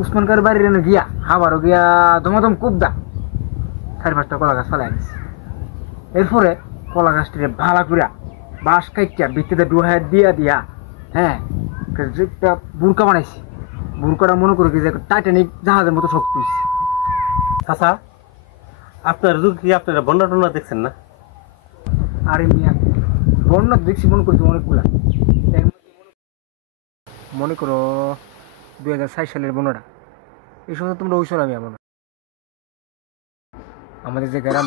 উসমানকার বাড়ির এনে গিয়া আবারও গিয়া দমাদম কুবদা 4-5টা কলা গাছ ফেলাই দিছে। এরপরে কলা গাছটিরে ভালো করে বাঁশ কাইটিয়া ভিত্তিতে ডুহায় দিয়া দিয়া হ্যাঁ একটা বুরকা বানাইছি। বুরকাটা মনে করি যে টাইটানিক জাহাজের মতো শক্তি হয়েছে। চাচা, আপনার যুগ কি আপনারা বন্যা টন্যা দেখছেন না? আরে মিয়া বন্যা দেখছি মনে করছি অনেকগুলা। মনে করো 2006 সালের বন্যাটা, এই সময় তোমরা ওই সময় আমি আমাদের যে গ্রাম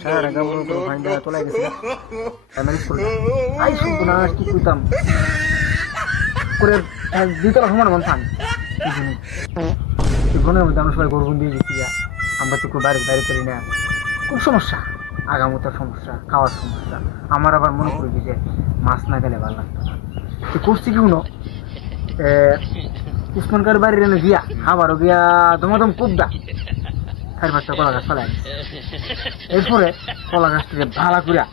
সারা গ্রাম মনে করো পানি দেওয়া তোলা গেছে আই শুনতো না কি করতাম করে 2 তলা সমান মন পানি বনের মধ্যে আমরা সবাই গরু দিয়ে গেছি। আমরা তো খুব বাইরে বাইরে করি না, খুব সমস্যা, আগামতার সমস্যা, খাওয়ার সমস্যা। আমার আবার মনে করি যে মাছ না গেলে ভালো লাগতো না। তো করছি কি হলো, উসমানকার বাড়ির এনে গিয়া আবারও গিয়া দমাদম কুবদা 4-5টা কলা গাছ ফেলাই দিছে। এরপরে কলা গাছটিকে ভালো করে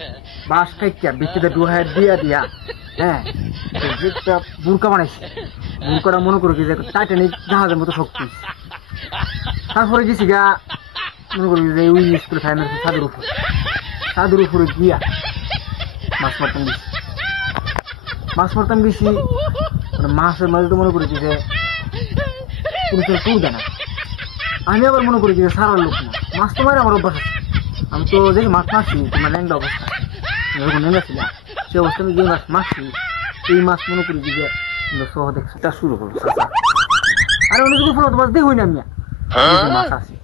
বাঁশ কাইটিয়া ভিত্তিতে ডুহায় দিয়া দিয়া হ্যাঁ একটা বুরকা বানাইছি। বুরকাটা মনে করি যে টাইটানিক জাহাজের মতো শক্তি হয়েছে। তারপরে গেছি গা মনে করি যে ওই স্কুলে ফাইনাল ছাদের উপরে গিয়া মাছ মারতাম গেছি। মানে মাছের মাঝে তো মনে করেছি যে পুলিশের টুর দেয় না। আমি আবার মনে করি যে সারার লোক না, মাছ তো মারে আমার অভ্যাস আছে। আমি তো দেখি মাছ মারছি তোমার ল্যাংটা অবস্থা যখন ল্যাংটা ছিল সে অবস্থা আমি যে মাছ মারছি এই মাছ মনে করি যে সহ দেখছি তা শুরু করবো। আর অন্য যদি ফলো মাছ দেখই না আমি মাছ আছে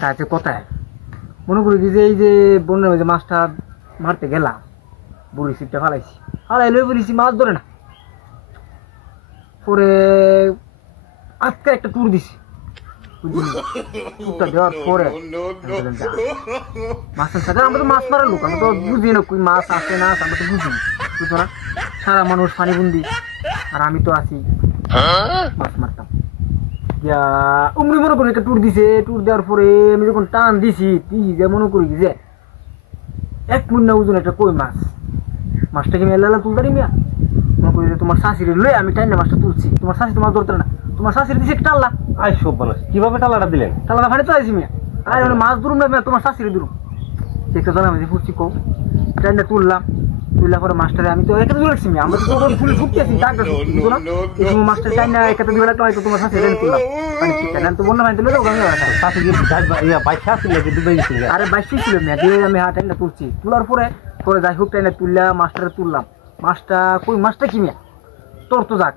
তাতে কোথায় মনে করি যে এই যে বন্যার মধ্যে মাছটা মারতে গেলাম বুড়ি সিটটা ফালাইছি লই বলেছি মাছ ধরে না। পরে আজকে একটা ট্যুর দিছি, ট্যুরটা দেওয়ার পরে মাছের সাথে আমরা তো মাছ মারার লোক, আমরা তো বুঝি না কই মাছ আসে না আমরা তো বুঝি বুঝছো না। সারা মানুষ পানিবন্দি আর আমি তো আছি মাছ মারতাম। উমরি মনে করি একটা ট্যুর দিছে। ট্যুর দেওয়ার পরে আমি যখন টান দিছি যে মনে করি যে 1 মুন্না ওজন একটা কই মাছটাকে মেলা তুলতারি মিয়া মনে করি যে তোমার শাশির লই আমি টাইনা মাছটা তুলছি, তোমার শাশি তোমার ধরতে না, তোমার শাশির দিছে টাল্লা। আই সব মানুষ কিভাবে টালাটা দিলেন? টাল্লাটা ফাড়ে তো আইছি মিয়া। আর মাছ ধরুম না তোমার শাশির ধরুম দেখতে জানা আমি ফুটছি কো টাইনা তুললাম। তুললা পরে মাছটারে আমি তো একাতে ধরে রাখছি মিয়া, আমরা তো তখন ফুলে ফুটতে আছি টাকটা বুঝো না। এই সময় মাছটা টাইনা একাতে ধরে রাখলাম হয়তো তোমার শাশি টাইনা তুললাম মানে ঠিক না তো বন্যা পানি তুলে দাও আমি শাশি কি বাইশা ছিল নাকি ডুবে গেছিল? আরে বাইশই ছিল মিয়া, দিয়ে আমি টাইনা তুলছি। তোলার পরে যাই হোক টাইনা তুললা মাছটারে তুললাম। মাছটা কই মাছটা কি মিয়া তোর তো যাক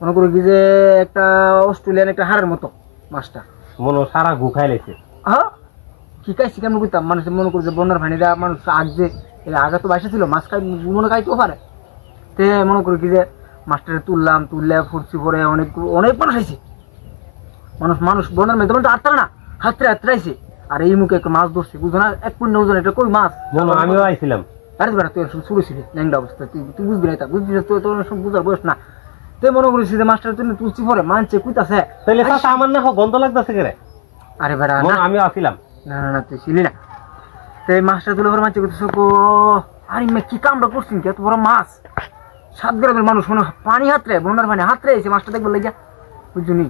মনে করি কি যে একটা অস্ট্রেলিয়ান একটা হাড়ের মতো মাছটা মনে সারা গু খাই লেছে। হ্যাঁ কি খাইছি কেমন করতাম মানুষ মনে করি যে বন্যার পানি দেওয়া মানুষ আগ যে আগে তো বাইসা ছিল মাছ খাই মনে খাইতেও পারে। তে মনে করি কি যে মাছটারে তুললে ফুটছি পরে অনেক মানুষ আইছে। মানুষ বন্যার মেয়ে তো আটতারা না হাতরে আইছে। আর এই মুখে একটা মাছ ধরছে বুঝো না 1 পুণ্য ওজন একটা কই মাছ। আমিও আইছিলাম। আরে বেড়া তুই শুরু ছিল ল্যাংডা অবস্থা তুই বুঝবি না, বুঝবি তোর সব বুঝার বয়স না। তুই মনে করিস যে মাছটা তুই তুলছি পরে মানছে কুইতাছে তাহলে আমার না গন্ধ লাগতেছে কে রে? আরে বেড়া আমিও আসিলাম। না তুই ছিলি না। তো এই মাছটা তুলে পরে মানছে কুইতাছে আরে কি কামটা করছিস এত বড় মাছ। 7 গ্রামের মানুষ মনে পানি হাতরে বন্যার পানি হাতরে এসে মাছটা দেখবো লেগে বুঝলি।